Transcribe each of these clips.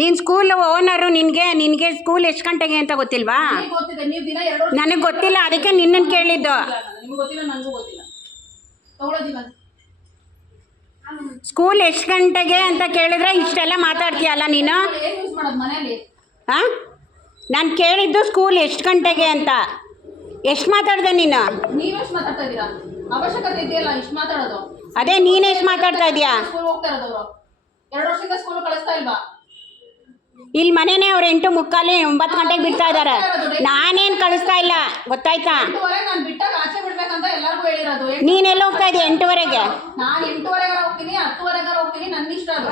ನೀನು school owner, ನಿನಗೆ school ಎಷ್ಟು ಗಂಟೆಗೆ ಅಂತ ಗೊತ್ತಿಲ್ವಾ? ನನಗೆ ಗೊತ್ತಿಲ್ಲ, ಅದಕ್ಕೆ ನಿನ್ನನ್ನು ಕೇಳಿದ್ದು. ಸ್ಕೂಲ್ ಎಷ್ಟು ಗಂಟೆಗೆ ಅಂತ ಕೇಳಿದ್ರೆ ಇಷ್ಟೆಲ್ಲ ಮಾತಾಡ್ತೀಯಲ್ಲ ನೀನು. ಹಾಂ, ನಾನು ಕೇಳಿದ್ದು ಸ್ಕೂಲ್ ಎಷ್ಟು ಗಂಟೆಗೆ ಅಂತ. ಎಷ್ಟು ಮಾತಾಡಿದೆ ನೀನು? ಅವಶ್ಯಕತೆ ಇದೆಯಲ್ಲ ಇಷ್ಟು ಮಾತಾಡೋದು. ಅದೇ ನೀನು ಎಷ್ಟು ಮಾತಾಡ್ತಾ ಇದೀಯಾ? ಸ್ಕೂಲ್ ಹೋಗ್ತಾ ಇರೋದವರು 2 ವರ್ಷದಿಂದ ಸ್ಕೂಲ್ ಕಳಿಸ್ತಾ ಇಲ್ವಾ? ಇಲ್ಲಿ ಮನೆನೇ ಅವ್ರು 8:45 9 ಗಂಟೆಗೆ ಬಿಡ್ತಾ ಇದ್ದಾರೆ. ನಾನೇನು ಕಳಿಸ್ತಾ ಇಲ್ಲ, ಗೊತ್ತಾಯ್ತಾ? ನಾನು ಬಿಟ್ಟಾಗ ಆಚೆ ಬಿಡ್ಬೇಕಂತ ಎಲ್ಲರಿಗೂ ಹೇಳಿರೋದು. ನೀನೆಲ್ಲ ಹೋಗ್ತಾ ಇದೀಯ 8:30ಗೆ? ನಾನು 8:30 ಹೋಗ್ತೀನಿ, 10:30 ಹೋಗ್ತೀನಿ, ನನ್ನ ಇಷ್ಟ ಅದು.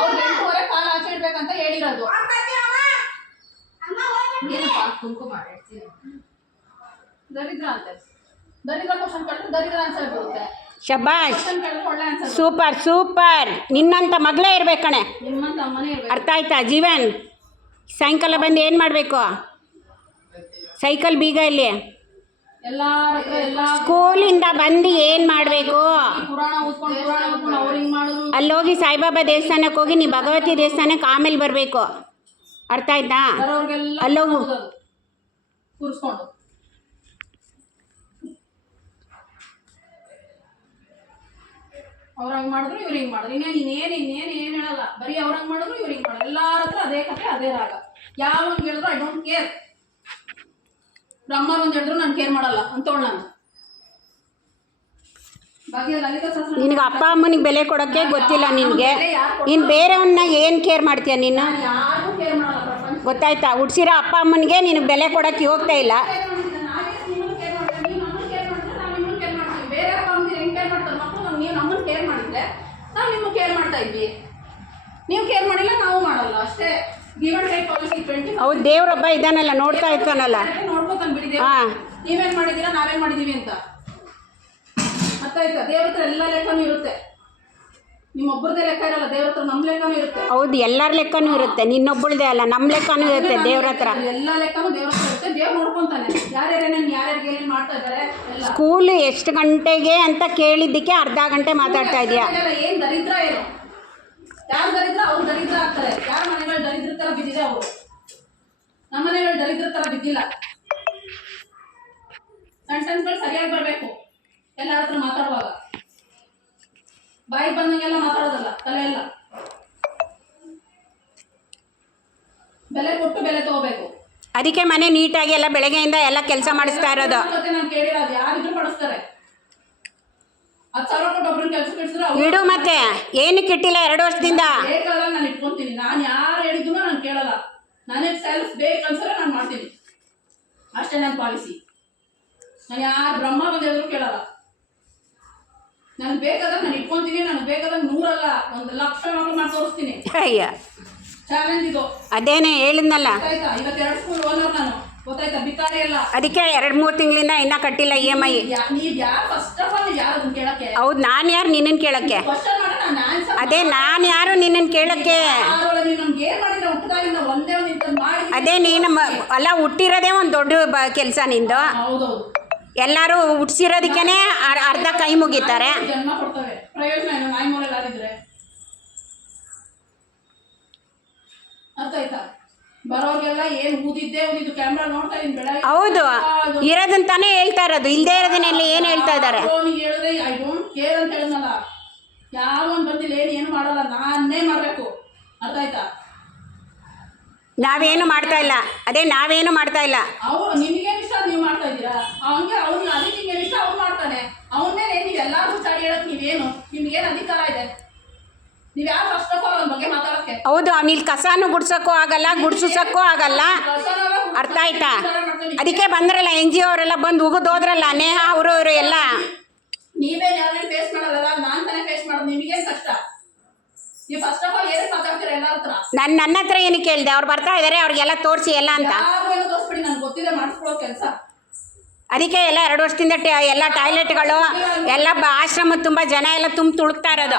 ಅವ್ರು 8:30 ಕಾಲ ಆಚೆ ಇಡ್ಬೇಕಂತ ಹೇಳಿರೋದು. ದರಿದ್ರ ಅಂತ ದರಿದ್ರ ಕ್ವಶನ್ ಕೇಳಿದ್ರೆ ದರಿದ್ರ ಆನ್ಸರ್ ಬರುತ್ತೆ. ಶಬಾಷ್, ಸೂಪರ್ ಸೂಪರ್. ನಿನ್ನಂತ ಮಗಳೇ ಇರ್ಬೇಕಣೆ, ನಿಮ್ಮಂತ ಅಮ್ಮನೇ ಇರ್ಬೇಕು. ಅರ್ಥ ಆಯ್ತಾ? ಜೀವನ್, ಸಾಯಂಕಾಲ ಬಂದು ಏನು ಮಾಡಬೇಕು? ಸೈಕಲ್ ಬೀಗ ಇಲ್ಲಿ ಸ್ಕೂಲಿಂದ ಬಂದು ಏನು ಮಾಡಬೇಕು? ಅಲ್ಲೋಗಿ ಸಾಯಿಬಾಬಾ ದೇವಸ್ಥಾನಕ್ಕೆ ಹೋಗಿ, ನೀ ಭಗವತಿ ದೇವಸ್ಥಾನಕ್ಕೆ ಆಮೇಲೆ ಬರಬೇಕು. ಅರ್ಥ ಆಯ್ತಾ? ಅಲ್ಲೋಗು ಕೂರಿಸ್ಕೊಂಡು ಅವ್ರಂಗೆ ಮಾಡಿದ್ರು ಇವ್ರು ಹಿಂಗೆ ಮಾಡಿದ್ರು. ಇನ್ನೇನು ಹೇಳಲ್ಲ, ಬರೀ ಅವ್ರಂಗೆ ಮಾಡಿದ್ರು ಇವ್ರು ಹಿಂಗೆ ಮಾಡೋದು. ಎಲ್ಲಾರ ಹತ್ರ ಅದೇ ಕಥೆ, ಅದೇ ರಾಗ. ಯಾವಂಗೆ ಹೇಳಿದ್ರು ಐ ಡೋಂಟ್ ಕೇರ್. ಬ್ರಹ್ಮ ಒಂದು ಹೇಳಿದ್ರು ನಾನು ಕೇರ್ ಮಾಡಲ್ಲ ಅಂತೋಳು ನಾನು. ನಿನಗೆ ಅಪ್ಪ ಅಮ್ಮನಿಗೆ ಬೆಲೆ ಕೊಡೋಕ್ಕೆ ಗೊತ್ತಿಲ್ಲ ನಿನಗೆ. ನೀನು ಬೇರೆಯವನ್ನ ಏನು ಕೇರ್ ಮಾಡ್ತೀಯ ನೀನು? ಯಾರಿಗೂ ಕೇರ್ ಮಾಡಲ್ಲ. ಗೊತ್ತಾಯ್ತಾ? ಹುಡ್ಸಿರೋ ಅಪ್ಪ ಅಮ್ಮನಿಗೆ ನಿನಗೆ ಬೆಲೆ ಕೊಡೋಕ್ಕೆ ಹೋಗ್ತಾ ಇಲ್ಲ. ನೀವು ಕೇರ್ ಮಾಡಿಲ್ಲ, ನಾವು ಮಾಡಲ್ಲ ಅಷ್ಟೇ. ಹೌದು, ದೇವ್ರೊಬ್ಬ ಇದ್ದಾನಲ್ಲ, ನೋಡ್ತಾ ಇರ್ತಾನಲ್ಲ. ನೋಡ್ಕೋತಾನೆ ಬಿಡಿ. ನೀವೇನು ಮಾಡಿದ್ದೀರಾ, ನಾವೇನು ಮಾಡಿದ್ದೀವಿ ಅಂತ ಅರ್ಥಾಯ್ತಾ? ದೇವ್ರ ಹತ್ರ ಎಲ್ಲ ಲೆಕ್ಕನೂ ಇರುತ್ತೆ. ನಿಮ್ಮೊಬ್ಬರದೇ ಲೆಕ್ಕ ಇರಲ್ಲ, ದೇವ್ರ ಹತ್ರ ನಮ್ಮ ಲೆಕ್ಕನೂ ಇರುತ್ತೆ. ಹೌದು, ಎಲ್ಲರ ಲೆಕ್ಕನೂ ಇರುತ್ತೆ, ನಿನ್ನೊಬ್ಬಳದೇ ಅಲ್ಲ, ನಮ್ಮ ಲೆಕ್ಕನೂ ಇರುತ್ತೆ ದೇವ್ರ ಹತ್ರ. ಎಲ್ಲ ಲೆಕ್ಕನೂ ದೇವ್ರ ಹತ್ರ ಇರುತ್ತೆ. ದೇವ್ರು ನೋಡ್ಕೊಂತಾನೆ ಯಾರ್ಯಾರಿಗೆ ಏನೇನು ಮಾಡ್ತಾ ಇದ್ದಾರೆ. ಸ್ಕೂಲ್ ಎಷ್ಟು ಗಂಟೆಗೆ ಅಂತ ಕೇಳಿದ್ದಕ್ಕೆ ಅರ್ಧ ಗಂಟೆ ಮಾತಾಡ್ತಾ ಇದೆಯಾ? ಏನು ದರಿದ್ರ ಏನು? ಯಾರು ದರಿದ್ರ? ಅವ್ರು ದರಿದ್ರ ಆಗ್ತಾರೆ. ಯಾರ ಮನೆಗಳು ದರಿದ್ರ ಥರ ಬಿದ್ದಿದೆ ಅವರು. ನಮ್ಮ ಮನೆಗಳು ದರಿದ್ರ ಥರ ಬಿದ್ದಿಲ್ಲ. ಸೆಂಟೆನ್ಸ್ಗಳು ಸರಿಯಾಗಿ ಬರಬೇಕು ಎಲ್ಲರ ಹತ್ರ ಮಾತಾಡುವಾಗ. ಬಾಯಿಗೆ ಬಂದಂಗೆಲ್ಲ ಮಾತಾಡೋದಲ್ಲ, ತಲೆ ಎಲ್ಲ ಬೆಲೆ ಕೊಟ್ಟು ಬೆಲೆ ತಗೋಬೇಕು. ಅದಕ್ಕೆ ಮನೆ ನೀಟಾಗಿ ಎಲ್ಲ ಬೆಳಗ್ಗೆಯಿಂದ ಎಲ್ಲ ಕೆಲಸ ಮಾಡಿಸ್ತಾ ಇರೋದು. ನಾನು ಕೇಳಿರೋದು ಯಾರಿದ್ರು ಪಡಿಸ್ತಾರೆ. 10,000 ಕೊಟ್ಟು ಒಬ್ರನ್ನ ಕೆಲಸ ಬಿಡಿಸಿದ್ರೆ ಇಡು. ಮತ್ತೆ ಏನಕ್ಕೆ ಇಟ್ಟಿಲ್ಲ 2 ವರ್ಷದಿಂದ? ಬೇಕಾದ್ರೆ ನಾನು ಇಟ್ಕೊತೀನಿ. ನಾನು ಯಾರು ಹೇಳಿದ್ರು ನಾನು ಕೇಳಲ್ಲ. ನನಗೆ ಸೆಲ್ಫ್ ಬೇಕು ಅನ್ಸರೆ ನಾನು ಮಾಡ್ತೀನಿ ಅಷ್ಟೇ. ನನ್ನ ಪಾಲಿಸಿ. ನಾನು ಯಾರು ಬ್ರಹ್ಮ ಬಂದು ಹೇಳಿದ್ರು ಕೇಳಲ್ಲ. ನನಗೆ ಬೇಕಾದ್ರೆ ನಾನು ಇಟ್ಕೊತೀನಿ. ನನಗೆ ಬೇಕಾದ್ರೆ 100 ಅಲ್ಲ 1,00,000 ಮಕ್ಕಳು ಮಾಡಿ ತೋರಿಸ್ತೀನಿ. ಅಯ್ಯ, ಚಾಲೆಂಜ್ ಇದು. ಅದೇನೇ ಹೇಳಿದ್ನಲ್ಲ, ಗೊತ್ತಾಯ್ತಾ? ಇವತ್ತು 2 ಸ್ಕೂಲ್ ಓನರ್ ನಾನು, ಗೊತ್ತಾಯ್ತಾ? ಬಿಕಾರಿ ಎಲ್ಲ. ಅದಕ್ಕೆ 2-3 ತಿಂಗಳಿಂದ ಇನ್ನೂ ಕಟ್ಟಿಲ್ಲ EMI. ನೀವು ಯಾರು ಫಸ್ಟ್ ಆಫ್ ಆಲ್ ಯಾರು ಅದನ್ನ ಕೇಳಕ್ಕೆ? ಹೌದು, ನಾನು ಯಾರು ನಿನ್ನನ್ನು ಕೇಳಕ್ಕೆ? ಕ್ವಶನ್ ಮಾಡಿ ನಾನು ಆನ್ಸರ್. ಅದೇ ನಾನು ಯಾರು ನಿನ್ನನ್ನು ಕೇಳಕ್ಕೆ? ನಮ್ಗೆ ಏನು ಮಾಡಿದ್ರೆ ಹುಟ್ಟದಾಗಿಂದ ಒಂದೇ ಒಂದು ಇಂಥದ್ದು ಮಾಡಿ. ಅದೇ ನೀನು ಅಲ್ಲ, ಹುಟ್ಟಿರೋದೇ ಒಂದು ದೊಡ್ಡ ಕೆಲಸ ನಿಂದು. ಹೌದೌದು, ಎಲ್ಲರೂ ಹುಟ್ಟಿಸಿರೋದಕ್ಕೇನೆ ಅರ್ಧ ಕೈ ಮುಗಿತಾರೆ. ಜನ್ಮ ಕೊಡ್ತವೆ, ಪ್ರಯೋಜನ ಏನು? ನಾಯಿ ಮೂಲೆ ಯಾರಿದ್ರೆ ಅರ್ಥ ಆಯ್ತಾ? ಬರೋರಿಗೆಲ್ಲ ಏನು ಊದಿದ್ದು ಕ್ಯಾಮ್ರಾ ನೋಡ್ತಾ ಇದ್ದೀನಿ ಬೆಳಗ್ಗೆ. ಹೌದು, ಇರೋದಂತಾನೆ ಹೇಳ್ತಾ ಇರೋದು, ಇಲ್ಲದೆ ಇರೋದನ್ನೆಲ್ಲ ಏನು ಹೇಳ್ತಾ ಇದ್ದಾರೆ? ಹೇಳಿದ್ರೆ ಐ ಡೋಂಟ್ ಕೇರ್ ಅಂತ ಹೇಳಿದ್ನಲ್ಲ. ಯಾವನ್ ಬಂದಿಲ್ಲ, ಏನು ಮಾಡಲ್ಲ, ನಾನೇ ಮಾಡಬೇಕು. ಅರ್ಥ ಆಯ್ತಾ? ನಾವೇನು ಮಾಡ್ತಾ ಇಲ್ಲ. ಅದೇ ನಾವೇನು ಮಾಡ್ತಾ ಇಲ್ಲ. ಅವ್ರು ನಿಮಗೇನು ಇಷ್ಟ ನೀವು ಮಾಡ್ತಾ ಇದ್ದೀರಾ? ಅವನಿಗೆ ಅದಕ್ಕೆ ಏನು ಇಷ್ಟ ಅವ್ನು ಮಾಡ್ತಾನೆ. ಅವನ ಮೇಲೆ ನೀವೆಲ್ಲರೂ ಚಾಡಿ ಹೇಳಕ್ ನೀವೇನು? ನಿಮ್ಗೇನು ಅಧಿಕಾರ ಇದೆ? ನೀವು ಯಾರು ಫಸ್ಟ್ ಆಫ್ ಆಲ್ ಅವನ ಬಗ್ಗೆ ಮಾತಾಡಕ್ಕೆ? ಹೌದು, ಅವ್ನಿಲ್ಲಿ ಕಸಾನು ಗುಡ್ಸೋಕ್ಕೂ ಆಗಲ್ಲ, ಗುಡ್ಸೋಕ್ಕೂ ಆಗಲ್ಲ. ಅರ್ಥ ಆಯ್ತಾ? ಅದಕ್ಕೆ ಬಂದ್ರಲ್ಲ NGO ಅವರೆಲ್ಲ ಬಂದು ಉಗಿದೋದ್ರಲ್ಲ, ನೇಹ ಅವರು ಎಲ್ಲ. ನೀವೇ ಯಾರನ್ನ ಫೇಸ್ ಮಾಡಲ್ಲ, ನಾನು ತಾನೇ ಫೇಸ್ ಮಾಡೋದು. ನಿಮಗೇನು ಕಷ್ಟ? ನೀವು ಫಸ್ಟ್ ಆಫ್ ಆಲ್ ಏನಕ್ಕೆ ಮಾತಾಡ್ತೀರಾ ಎಲ್ಲರ ಹತ್ರ? ನನ್ನ ಹತ್ರ ಏನಕ್ಕೆ ಕೇಳಿದೆ? ಅವ್ರು ಬರ್ತಾ ಇದ್ದಾರೆ, ಅವ್ರಿಗೆಲ್ಲ ತೋರಿಸಿ ಎಲ್ಲ ಅಂತ. ಯಾರು ತೋರಿಸ್ಬಿಡಿ, ನನಗೆ ಗೊತ್ತಿದೆ ಮಾಡಿಸ್ಕೊಳ್ಳೋ ಕೆಲಸ. ಅದಕ್ಕೆ ಎಲ್ಲ 2 ವರ್ಷದಿಂದ ಎಲ್ಲ ಟಾಯ್ಲೆಟ್ಗಳು ಎಲ್ಲ ಆಶ್ರಮ ತುಂಬ ಜನ ಎಲ್ಲ ತುಳುಕ್ತಾ ಇರೋದು.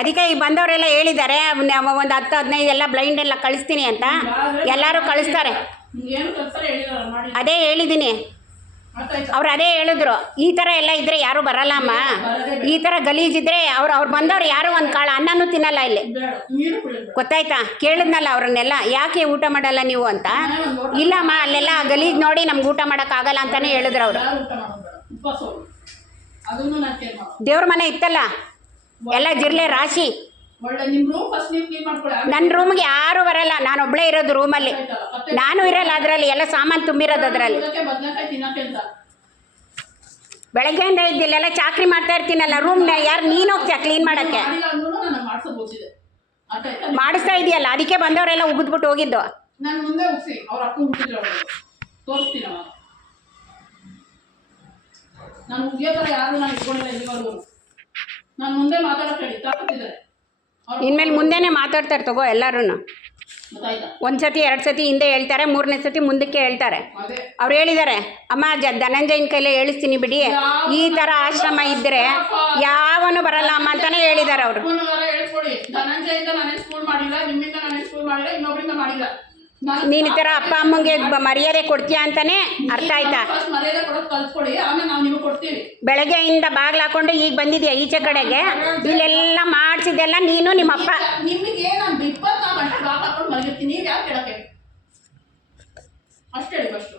ಅದಕ್ಕೆ ಈಗ ಬಂದವರೆಲ್ಲ ಹೇಳಿದ್ದಾರೆ, ಒಂದು 10-15 ಎಲ್ಲ ಬ್ಲೈಂಡ್ ಎಲ್ಲ ಕಳಿಸ್ತೀನಿ ಅಂತ. ಎಲ್ಲರೂ ಕಳಿಸ್ತಾರೆ. ಅದೇ ಹೇಳಿದ್ದೀನಿ. ಅರ್ಥ ಆಯ್ತಾ? ಅವ್ರು ಅದೇ ಹೇಳಿದ್ರು, ಈ ಥರ ಎಲ್ಲ ಇದ್ರೆ ಯಾರು ಬರಲ್ಲ ಅಮ್ಮ, ಈ ಥರ ಗಲೀಜಿದ್ರೆ ಅವ್ರು ಬಂದವ್ರು ಯಾರು ಒಂದು ಕಾಳು ಅನ್ನನೂ ತಿನ್ನಲ್ಲ ಇಲ್ಲಿ, ಬೇಡ ನೀರು ಕುಡಿಯೋದು. ಗೊತ್ತಾಯ್ತಾ? ಕೇಳಿದ್ನಲ್ಲ ಅವ್ರನ್ನೆಲ್ಲ, ಯಾಕೆ ಊಟ ಮಾಡಲ್ಲ ನೀವು ಅಂತ. ಇಲ್ಲಮ್ಮ ಅಲ್ಲೆಲ್ಲ ಗಲೀಜು ನೋಡಿ ನಮ್ಗೆ ಊಟ ಮಾಡೋಕ್ಕಾಗಲ್ಲ ಅಂತಲೇ ಹೇಳಿದ್ರು ಅವರು. ಯಾರು ಊಟ ಮಾಡೋದು ಬೇಡ, ಉಪವಾಸ ಹೋಗು. ಅದನ್ನು ನಾನು ಕೇರ್ ಮಾಡೋದು. ದೇವ್ರ ಮನೆ ಇತ್ತಲ್ಲ ಎಲ್ಲ ಜಿರ್ಲೆ ರಾಶಿ. ಒಳ್ಳೆ ನಿಮ್ಮ ರೂಮ್ ಫಸ್ಟ್ ನೀವು ಕ್ಲೀನ್ ಮಾಡ್ಕೊಳ್ಳಿ. ನನ್ನ ರೂಮ್ಗೆ ಯಾರು ಬರಲ್ಲ, ನಾನು ಒಬ್ಬಳೇ ಇರೋದು ರೂಮಲ್ಲಿ, ನಾನು ಇರಲ್ಲ ಅದರಲ್ಲಿ, ಎಲ್ಲ ಸಾಮಾನು ತುಂಬಿರೋದು ಅದರಲ್ಲಿ. ಬದನೆಕಾಯಿ ತಿನ್ನಕ್ಕೆ ಅಂತ ಬೆಳಗ್ಗೆಯಿಂದ ಇದ್ದಿಲ್ಲೆಲ್ಲ ಚಾಕ್ರಿ ಮಾಡ್ತಾ ಇರ್ತೀನಲ್ಲ ರೂಮ್ನ, ಯಾರು ನೀನು ಹೋಗ್ತೀಯ ಕ್ಲೀನ್ ಮಾಡೋಕ್ಕೆ? ಮಾಡಿಲ್ಲ ಅಂದ್ರೂ ನನಗೆ ಮಾಡ್ಸೋದು ಗೊತ್ತಿದೆ. ಅರ್ಥ ಆಯ್ತಾ? ಮಾಡಿಸ್ತಾ ಇದೆಯಲ್ಲ, ಅದಕ್ಕೆ ಬಂದವರೆಲ್ಲ ಉಗಿದ್ಬಿಟ್ಟು ಹೋಗಿದ್ದು. ನಾನು ಮುಂದೆ ಹೋಗ್ಸಿ ಅವ್ರ ಅಕ್ಕ ಹುಟ್ಟಿದ್ರು ಅವರು ತೋರಿಸ್ತೀನಿ ಅವಾಗ. ನಾನು ಉಗಿಯೋ ಥರ ಯಾರು ನಾನು ಇಟ್ಕೊಂಡಿಲ್ಲ ಇಲ್ಲಿವರೆಗೂ. ನಾನು ಮುಂದೆ ಮಾತಾಡೋಕೆ ಹೇಳಿ ತಾಕತ್ತಿದ್ದಾರೆ. ಇನ್ಮೇಲೆ ಮುಂದೆನೇ ಮಾತಾಡ್ತಾರೆ ತಗೋ ಎಲ್ಲರೂ. ಗೊತ್ತಾಯ್ತಾ? ಒಂದು ಸತಿ 2 ಸತಿ ಹಿಂದೆ ಹೇಳ್ತಾರೆ, 3ನೇ ಸತಿ ಮುಂದಕ್ಕೆ ಹೇಳ್ತಾರೆ. ಅದೇ ಅವ್ರು ಹೇಳಿದ್ದಾರೆ, ಅಮ್ಮ ಧನಂಜಯನ ಕೈಲೇ ಹೇಳಿಸ್ತೀನಿ ಬಿಡಿ, ಈ ಥರ ಆಶ್ರಮ ಇದ್ದರೆ ಯಾವನು ಬರಲ್ಲ ಅಮ್ಮ ಅಂತಲೇ ಹೇಳಿದ್ದಾರೆ ಅವರು. ಹೇಳ್ಕೊಡಿ, ಧನಂಜಯಿಂದ ನಾನೇ ಸ್ಕೂಲ್ ಮಾಡಿಲ್ಲ, ನಿಮ್ಮಿಂದ ನಾನೇ ಸ್ಕೂಲ್ ಮಾಡಿಲ್ಲ, ಇನ್ನೊಬ್ಬರಿಂದ ಮಾಡಿಲ್ಲ. ನೀನು ಈ ಥರ ಅಪ್ಪ ಅಮ್ಮಂಗೆ ಮರ್ಯಾದೆ ಕೊಡ್ತೀಯ ಅಂತಾನೆ ಅರ್ಥ ಆಯ್ತಾ? ಫಸ್ಟ್ ಮರ್ಯಾದೆ ಕೊಡೋದು ಕಲ್ತ್ಕೊಡಿ, ಆಮೇಲೆ ನಾವು ನಿಮಗೆ ಕೊಡ್ತೀವಿ. ಬೆಳಗ್ಗೆಯಿಂದ ಬಾಗ್ಲು ಹಾಕೊಂಡು ಈಗ ಬಂದಿದ್ಯಾ ಈಚೆ ಕಡೆಗೆ, ಇಲ್ಲೆಲ್ಲ ಮಾಡಿಸಿದ್ದೆಲ್ಲ ನೀನು ನಿಮ್ಮಪ್ಪ. ನಿಮಗೆ ನಾನು 24 ಗಂಟೆ ಬಾಗ್ಲು ಹಾಕೊಂಡು ಮಲಗಿರ್ತೀನಿ, ನೀವು ಯಾಕೆ ಕೇಳಕ್ಕೆ? ಅಷ್ಟೇ ಹೇಳಿ ಫಸ್ಟು.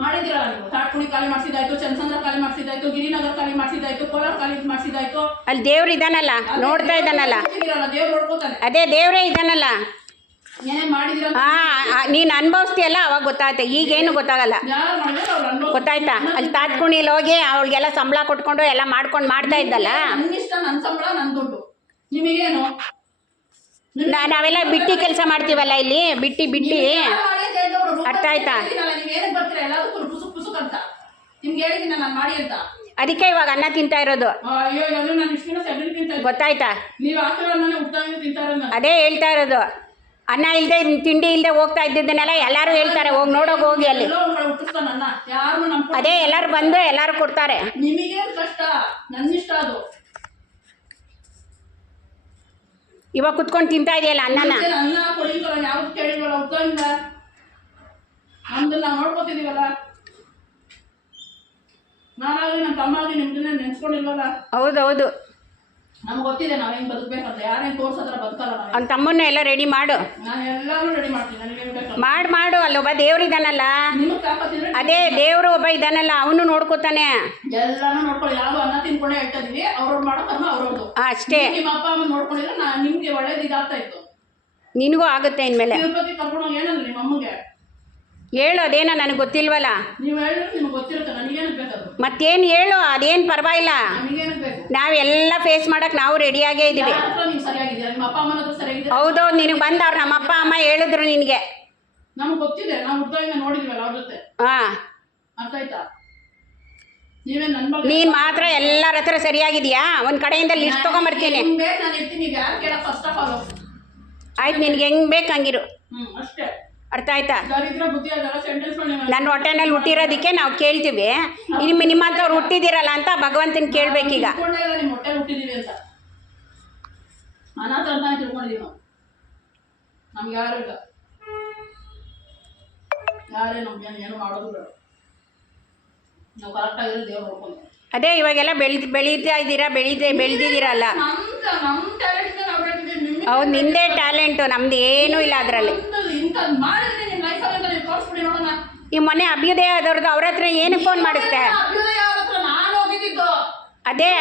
ಮಾಡಿದ್ದೀರಲ್ಲ ನೀವು, ತಾಟ್ಕುಣಿ ಖಾಲಿ ಮಾಡಿಸಿದಾಯ್ತು, ಚಂದ್ರಸಂದ್ರ ಖಾಲಿ ಮಾಡಿಸಿದಾಯ್ತು, ಗಿರಿನಗರ ಖಾಲಿ ಮಾಡಿಸಿದಾಯ್ತು, ಕೋಲಾರ ಖಾಲಿ ಮಾಡಿಸಿದಾಯ್ತು. ಅಲ್ಲಿ ದೇವ್ರು ಇದ್ದಾನಲ್ಲ, ನೋಡ್ತಾ ಇದ್ದಾನಲ್ಲ, ದೇವ್ರು ನೋಡ್ಕೋತಾನೆ. ಅದೇ ದೇವರೇ ಇದ್ದಾನಲ್ಲ. ಏನೇನು ಮಾಡಿದಿರ ನೀನು ಅನುಭವಿಸ್ತೀಯಲ್ಲ ಅವಾಗ ಗೊತ್ತಾಗುತ್ತೆ, ಈಗೇನು ಗೊತ್ತಾಗಲ್ಲ. ಯಾರು ಮಾಡಿದ್ರೆ ಅವ್ರು ಅನುಭವ. ಗೊತ್ತಾಯ್ತಾ? ಅಲ್ಲಿ ತಾತ್ಕುಣಿಲಿ ಹೋಗಿ ಅವಳಿಗೆಲ್ಲ ಸಂಬಳ ಕೊಟ್ಕೊಂಡು ಎಲ್ಲ ಮಾಡ್ಕೊಂಡು ಮಾಡ್ತಾ ಇದ್ದಲ್ಲ. ನನ್ನಿಷ್ಟ, ನನ್ನ ಸಂಬಳ, ನನ್ನ ದುಡ್ಡು, ನಿಮಗೇನು? ನಾವೆಲ್ಲ ಬಿಟ್ಟಿ ಕೆಲಸ ಮಾಡ್ತೀವಲ್ಲ ಇಲ್ಲಿ, ಬಿಟ್ಟಿ ಅರ್ಥ ಆಯ್ತಾ? ನೀವೇನಕ್ಕೆ ಬರ್ತೀರಾ ಎಲ್ಲದಕ್ಕೂ ಪುಸುಕ್ ಪುಸುಕ್ ಅಂತ? ನಿಮ್ಗೆ ಹೇಳಿದ್ದೀನಿ ನಾನು ಮಾಡಿ ಅಂತ. ಅದಕ್ಕೆ ಇವಾಗ ಅನ್ನ ತಿಂತಾ ಇರೋದು. ಅಯ್ಯೋ ಅದು ನಾನು ಇಷ್ಟಿನ ಸೆಗಣಿ ತಿಂತ ಇದ್ದೆ. ಗೊತ್ತಾಯ್ತಾ? ನೀವು ಆಚರಣೆ ಹುಟ್ಟಾಗ ತಿಂತಾ ಇರೋದು. ಅದೇ ಹೇಳ್ತಾ ಇರೋದು, ಅನ್ನ ಇಲ್ಲದೆ ತಿಂಡಿ ಇಲ್ಲದೆ ಹೋಗ್ತಾ ಇದ್ದಿದ್ದನ್ನೆಲ್ಲ ಎಲ್ಲರೂ ಹೇಳ್ತಾರೆ, ಹೋಗಿ ನೋಡೋಕೆ ಹೋಗಿ ಅಲ್ಲಿ. ಹುಟ್ಟಿಸ್ತಾನ ಅನ್ನ, ಯಾರು ನಮ್ಮ ಅದೇ ಎಲ್ಲರೂ ಬಂದು ಎಲ್ಲರೂ ಕೊಡ್ತಾರೆ. ನಿಮಗೇನು ಕಷ್ಟ, ನನ್ನಿಷ್ಟ ಅದು. ಇವಾಗ ಕುತ್ಕೊಂಡು ತಿಂತಾ ಇದೆಯಲ್ಲ ಅನ್ನನ. ಅನ್ನ ಕೊಡಿಲ್ವಲ್ಲ, ಯಾವ್ದು ಕೇಳಿಲ್ವಲ್ಲ, ಹುಟ್ಟಿಂದ ನಮ್ದು ನಾವು ನೋಡ್ಕೋತಿದೀವಲ್ಲ. ನಾನಾಗಲಿ ನಮ್ಮ ತಮ್ಮ ಆಗಲಿ ನಿಮ್ದನ್ನೇ ನೆನ್ಸ್ಕೊಂಡಿಲ್ವಲ್ಲ. ಹೌದೌದು, ನಮ್ಗೆ ಗೊತ್ತಿದೆ ನಾವು ಹೆಂಗೆ ಬದುಕಬೇಕಂತ. ಯಾರೇನು ತೋರ್ಸೋದ್ರ ಬದುಕಲ್ಲ. ಅವ್ನ ತಮ್ಮನ್ನು ಎಲ್ಲ ರೆಡಿ ಮಾಡು. ನಾನು ಎಲ್ಲರೂ ರೆಡಿ ಮಾಡ್ತೀನಿ, ನನಗೆ ಬೇಕು ಮಾಡು. ಅಲ್ಲೊಬ್ಬ ದೇವ್ರು ಇದ್ದಾನಲ್ಲ, ನಿಮಗೆ ತಾಕತ್ತಿದ್ರೆ ಅದೇ ದೇವರು ಒಬ್ಬ ಇದ್ದಾನಲ್ಲ, ಅವನು ನೋಡ್ಕೋತಾನೆ. ಎಲ್ಲಾನು ನೋಡ್ಕೊಳ್ಳಿ. ಯಾವ ಅನ್ನ ತಿನ್ಕೊಂಡೇ ಹೇಳ್ತಾ ಇದೀವಿ, ಅವ್ರವ್ರು ಮಾಡೋ ಕರ್ಮ ಅವ್ರವ್ರದ್ದು ಅಷ್ಟೇ. ನಿಮ್ಮ ಅಪ್ಪ ಅಮ್ಮ ನೋಡ್ಕೊಂಡಿದ್ರೆ ನಿಮ್ಗೆ ಒಳ್ಳೇದು ಇದಾಗ್ತಾ ಇತ್ತು. ನಿನಗೂ ಆಗುತ್ತೆ ಇನ್ಮೇಲೆ. ತಿರುಪತಿ ಕರ್ಕೊಂಡು ಏನಂದ್ರೆ ನಿಮ್ಮ ಅಮ್ಮಗೆ ಹೇಳು, ಅದೇನೋ ನನಗೆ ಗೊತ್ತಿಲ್ವಲ್ಲ. ನೀವು ಹೇಳಿದ್ರೆ ನಿಮ್ಗೆ ಗೊತ್ತಿರುತ್ತೆ, ನನಗೇನು ಬೇಕದು. ಮತ್ತೇನು ಹೇಳು, ಅದೇನು ಪರವಾಗಿಲ್ಲ. ನನಗೇನು ಬೇಕು? ನಾವೆಲ್ಲ ಫೇಸ್ ಮಾಡಕ್ಕೆ ನಾವು ರೆಡಿಯಾಗೇ ಇದ್ದೀವಿ. ನೀವು ಸರಿಯಾಗಿದ್ದೀರಾ, ನಿಮ್ಮ ಅಪ್ಪ ಅಮ್ಮನ ಹತ್ರ ಸರಿಯಾಗಿದ್ದೀರಾ? ಹೌದೌದು, ನಿನಗೆ ಬಂದವ್ರು ನಮ್ಮ ಅಪ್ಪ ಅಮ್ಮ ಹೇಳಿದ್ರು ನಿನಗೆ. ನಮ್ಗೆ ಗೊತ್ತಿದೆ, ನಾವು ಹುಟ್ಟಾಗಿಂದ ನೋಡಿದ್ವಲ್ಲ ಅವ್ರ ಜೊತೆ. ಹಾಂ, ಅರ್ಥ ಆಯ್ತಾ? ನೀವೇ ನನ್ನ ಬಗ್ಗೆ ನೀನು ಮಾತ್ರ ಎಲ್ಲರ ಹತ್ರ ಸರಿಯಾಗಿದೆಯಾ? ಒಂದು ಕಡೆಯಿಂದ ಲಿಸ್ಟ್ ತೊಗೊಂಬರ್ತೀನಿ. ಬೇಕು ನಾನು ಇರ್ತೀನಿ, ನೀವು ಯಾರು ಕೇಳೋ ಫಸ್ಟ್ ಆಫ್ ಆಲ್. ಆಯ್ತು, ನಿನಗೆ ಹೆಂಗೆ ಬೇಕು ಹಂಗಿರು. ಅಷ್ಟೇ. ಅರ್ಥ ಆಯ್ತಾ? ದರಿದ್ರ ಬುದ್ಧಿ ಅದೆಲ್ಲ ಸೆಂಟೆನ್ಸ್ಗಳು ನನ್ನ ಹೊಟ್ಟೆನಲ್ಲಿ ಹುಟ್ಟಿರೋದಕ್ಕೆ ನಾವು ಕೇಳ್ತೀವಿ. ನಿಮ್ಮಂಥವ್ರು ಹುಟ್ಟಿದಿರಲ್ಲ ಅಂತ ಭಗವಂತನ ಕೇಳಬೇಕೀಗ. ನಿಮ್ಮ ಹೊಟ್ಟೆ ಹುಟ್ಟಿದೀವಿ ಅಂತ ಅನಾಥ ಅಂತಾನೆ ತಿಳ್ಕೊಂಡಿದೀವಿ ನಾವು. ನಮ್ಗೆ ಯಾರು ಇಲ್ಲ, ಯಾರೇ ನಮ್ಗೆ ಏನು ಮಾಡೋದು ಬೇಡ. ನಾವು ಕರೆಕ್ಟಾಗಿರೋ ದೇವ್ರು ನೋಡ್ಕೊಂಡು. ಅದೇ ಇವಾಗೆಲ್ಲ ಬೆಳೀತಾ ಇದ್ದೀರಾ, ಬೆಳೆದಿದ್ದೀರಲ್ಲ. ನಮ್ಮ ಟ್ಯಾಲೆಂಟ್ ನಾವು ಬೆಳೆದಿದ್ದೀವಿ. ಹೌದು, ನಿಂದೇ ಟ್ಯಾಲೆಂಟು, ನಮ್ದು ಏನೂ ಇಲ್ಲ ಅದರಲ್ಲಿ. ಇಂಥದ್ದು ಮಾಡಿದ್ರೆ ನಿಮ್ಮ ಲೈಫಲ್ಲಿ ಅಂತ ನೀವು ತೋರಿಸ್ಬಿಡಿ ನೋಡೋಣ. ಈ ಮೊನ್ನೆ ಅಭ್ಯುದಯ ಆದವ್ರದ್ದು ಅವ್ರ ಹತ್ರ ಏನಕ್ಕೆ ಫೋನ್ ಮಾಡಿಸ್ತೆ? ಅಭ್ಯುದಯ ಅವ್ರ ಹತ್ರ ನಾನು ಹೋಗಿದ್ದು. ಅದೇ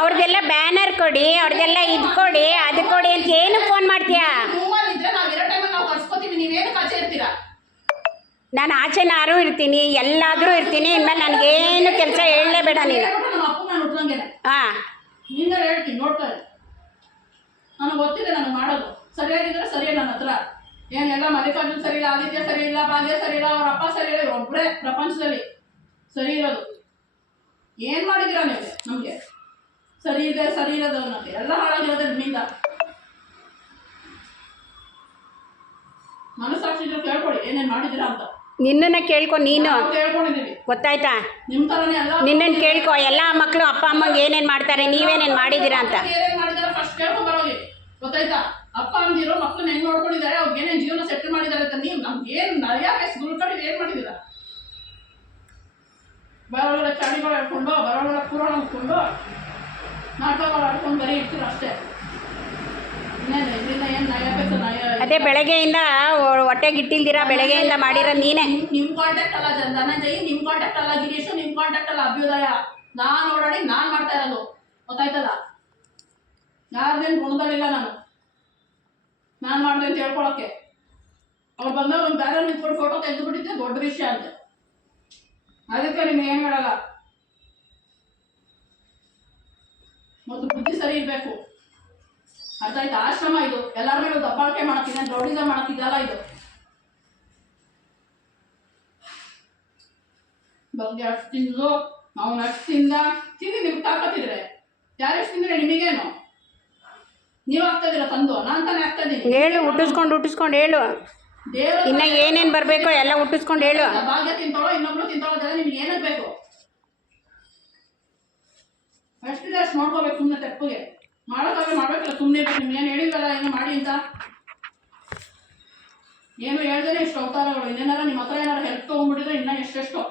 ಅವ್ರದ್ದೆಲ್ಲ ಬ್ಯಾನರ್ ಕೊಡಿ, ಅವ್ರದ್ದೆಲ್ಲ ಇದು ಕೊಡಿ, ಅದು ಕೊಡಿ ಅಂತ ಏನು ಫೋನ್ ಮಾಡ್ತೀಯಾ? ಮೂವಲ್ಲಿದ್ರೆ ನಾವು ಇರೋ ಟೈಮಲ್ಲಿ ನಾವು ಕರ್ಸ್ಕೊತೀವಿ, ನೀವೇನು ಕಾಚೆ ಇರ್ತೀರಾ? ನಾನು ಆಚೆನಾರು ಇರ್ತೀನಿ, ಎಲ್ಲಾದರೂ ಇರ್ತೀನಿ. ಇನ್ಮೇಲೆ ನನಗೇನು ಕೆಲಸ ಹೇಳಲೇಬೇಡ ನೀನು. ನಮ್ಮ ಅಪ್ಪ ನಾನು ಹುಟ್ಟಂಗೆನೆ. ಹಾಂ, ನಿನ್ನ ಹೇಳ್ತೀನಿ, ನೋಡ್ತಾ ಇರಿ. ನನಗೆ ಗೊತ್ತಿದೆ ನನಗೆ ಮಾಡೋದು. ಸರಿಯಾಗಿದ್ರೆ ಸರಿಯೇ ನನ್ನ ಹತ್ರ. ಏನೆಲ್ಲ ಮಲ್ಲಿಕಾರ್ಜುನ್ ಸರಿ ಇಲ್ಲ, ಆದಿತ್ಯ ಸರಿ ಇಲ್ಲ, ಭಾಗ್ಯ ಸರಿ ಇಲ್ಲ, ಅವ್ರ ಅಪ್ಪ ಸರಿ ಇಲ್ಲ, ಒಬ್ಬರೇ ಪ್ರಪಂಚದಲ್ಲಿ ಸರಿ ಇರೋದು. ಏನು ಮಾಡಿದ್ದೀರಾ ನೀವು ನಮಗೆ? ಸರಿ ಇದೆ ಸರಿ ಇರೋದು ಅನ್ನೋದು ಎಲ್ಲ ಹಾಳಾಗಿರೋದು ನಿಮ್ಮಿಂದ. ಮನಸ್ಸಾಕ್ಷಿ ಕೇಳ್ಕೊಡಿ ಏನೇನು ಮಾಡಿದ್ದೀರಾ ಅಂತ. ನಿನ್ನನ್ನು ಕೇಳ್ಕೊ ನೀನು. ಕೇಳ್ಕೊಂಡಿದ್ದೀವಿ, ಗೊತ್ತಾಯ್ತಾ? ನಿಮ್ಮ ಥರನೇ ಎಲ್ಲ. ನಿನ್ನನ್ನು ಕೇಳ್ಕೊ, ಎಲ್ಲ ಮಕ್ಕಳು ಅಪ್ಪ ಅಮ್ಮಂಗೆ ಏನೇನು ಮಾಡ್ತಾರೆ, ನೀವೇನೇನು ಮಾಡಿದ್ದೀರಾ ಅಂತ. ಏನೇನು ಮಾಡಿದಾರೆ ಫಸ್ಟ್ ಕೇಳ್ಕೊಂಬರೋಗಿ. ಗೊತ್ತಾಯ್ತಾ? ಅಪ್ಪ ಅಂದಿರೋ ಮಕ್ಕಳನ್ನ ಹೆಂಗೆ ನೋಡ್ಕೊಂಡಿದ್ದಾರೆ, ಅವ್ರಿಗೆ ಏನೇನು ಜೀವನ ಸೆಟ್ಲ್ ಮಾಡಿದ್ದಾರೆ ಅಂತ. ನೀವು ನಮ್ಗೆ ಏನು ನರ್ಯಾಕೆ ಗುಳ್ಕೊಂಡು ಏನು ಮಾಡಿದ್ದೀರಾ? ಬರೋಗಳ ಚಾಡಿಗಳು ಆಡ್ಕೊಂಡು ಬರೋಗಳ ಪುರಾಣ ಹಾಕ್ಕೊಂಡು ನಾಟಕಗಳು ಆಡ್ಕೊಂಡು ಬರೀ ಇರ್ತೀರ ಅಷ್ಟೇ. ಇನ್ನೇನು ಇದರಿಂದ ಏನು ನಯ ನಯ. ಅದೇ ಬೆಳಗ್ಗೆಯಿಂದ ಹೊಟ್ಟೆಗೆ ಇಟ್ಟಿಲ್ದಿರ ಬೆಳಗ್ಗೆಯಿಂದ ಮಾಡಿರೋ ನೀನೇ. ನಿಮ್ಮ ಕಾಂಟ್ಯಾಕ್ಟ್ ಅಲ್ಲ ಧನಂಜಯ್, ನಿಮ್ಮ ಕಾಂಟ್ಯಾಕ್ಟ್ ಅಲ್ಲ ಗಿರೀಶ್, ನಿಮ್ಮ ಕಾಂಟ್ಯಾಕ್ಟ್ ಅಲ್ಲ ಅಭ್ಯುದಯ. ನಾನು ಓಡಾಡಿ ನಾನು ಮಾಡ್ತಾ ಇರೋದು ಗೊತ್ತಾಯ್ತದ. ಯಾರ್ದೇನು ಗುಣದಲ್ಲಿಲ್ಲ ನಾನು ಮಾಡಿದೆ ಅಂತ ಹೇಳ್ಕೊಳಕ್ಕೆ. ಅವ್ರು ಬಂದಾಗ ಒಂದು ಬ್ಯಾರಲ್ ನಿಂತ್ಕೊಂಡು ಫೋಟೋ ತೆಗೆದುಬಿಟ್ಟಿದ್ದೆ ದೊಡ್ಡ ವಿಷಯ ಅಂತೆ. ಅದಕ್ಕೆ ನಿಮ್ಗೆ ಏನು ಹೇಳಲ್ಲ. ಮತ್ತು ಬುದ್ಧಿ ಸರಿ ಇರಬೇಕು, ಅರ್ಥ ಆಯ್ತಾ? ಆಶ್ರಮ ಇದು, ಎಲ್ಲರ ಮೇಲೆ ದಬ್ಬಾಳಿಕೆ ಮಾಡಕ್ಕಿದೆ, ರೌಡಿಸಮ್ ಮಾಡಕ್ಕಿದೆಲ್ಲ ಇದು. ಬಗ್ಗೆ ಅಷ್ಟು ತಿಂದು ಅವ್ನು ಅಷ್ಟು ತಿಂದು ನಿಮ್ಗೆ ತಾಕತ್ತಿದ್ರೆ ಯಾರೆಷ್ಟು ತಿಂದ್ರೆ ನಿಮಗೇನು? ನೀವು ಆಗ್ತದಿಲ್ಲ ತಂದು, ನಾನು ತಾನೇ ಆಗ್ತಾ ಇದ್ದೀನಿ. ಹೇಳು, ಹುಟ್ಟಿಸ್ಕೊಂಡು ಹೇಳು. ಇನ್ನು ಏನೇನು ಬರಬೇಕೋ ಎಲ್ಲ ಹುಟ್ಟಿಸ್ಕೊಂಡು ಹೇಳು. ಭಾಗ್ಯ ತಿಂತಾಳೋ ಇನ್ನೊಬ್ರು ತಿಂತಾಳೋದೆಲ್ಲ ನಿಮ್ಗೆ ಏನಕ್ಕೆ ಬೇಕು? ಎಷ್ಟಿದೆ ಅಷ್ಟು ನೋಡ್ಕೋಬೇಕು. ಸುಮ್ಮನೆ ತೆಪ್ಪಗೆ ಮಾಡೋಕ್ಕಾಗ ಮಾಡ್ಬೇಕಲ್ಲ, ಸುಮ್ಮನೆ ನಿಮ್ಗೆ ಏನು ಹೇಳಿಲ್ವಲ್ಲ ಏನು ಮಾಡಿ ಅಂತ. ಏನು ಹೇಳ್ದೇನೆ ಇಷ್ಟು ಅವತಾರಗಳು. ಇನ್ನೇನಾರ ನಿಮ್ಮ ಹತ್ರ ಏನಾರು ಹೆಲ್ಪ್ ತೊಗೊಂಡ್ಬಿಟ್ಟಿದ್ರೆ ಇನ್ನೂ ಎಷ್ಟೆಷ್ಟೋ